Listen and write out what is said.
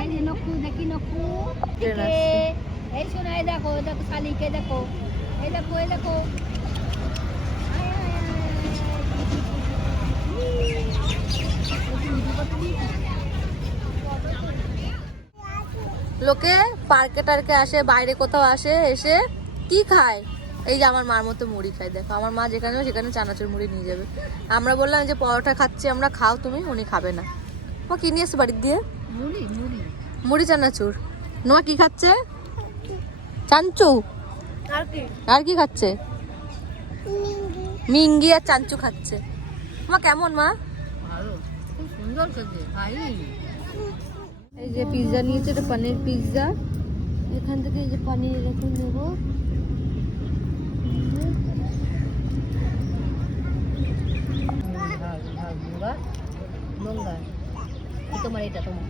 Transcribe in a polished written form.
এই যে নকু দেখি নকু এই শোনাই দেখো দেখো শালিকে দেখো এই দেখো এই দেখো লোকে পার্কে টার্কে আসে, বাইরে কোথাও আসে, এসে কি খায়? এই যে আমার মার মতো মুড়ি খায়। দেখো আমার মা যেখানে সেখানে চানাচুর মুড়ি নিয়ে যাবে। আমরা বললাম যে পরোটা খাচ্ছি আমরা, খাও তুমি, উনি খাবে না। ও কি নিয়ে এসে বাড়ির দিয়ে? মুড়ি মুড়ি মুড়ি চানাচুর। নোয়া কি খাচ্ছে? চাঞ্চু। আর কি খাচ্ছে? মিঙ্গি আর চাঞ্চু খাচ্ছে। মা কেমন মা? ভালো, খুব সুন্দর খেতে ভাই। এই যে পিৎজা নিয়েছে, এটা পনির পিৎজা। এখান থেকে এই যে পনির এরকম নেবো। তোমার এটা তোমার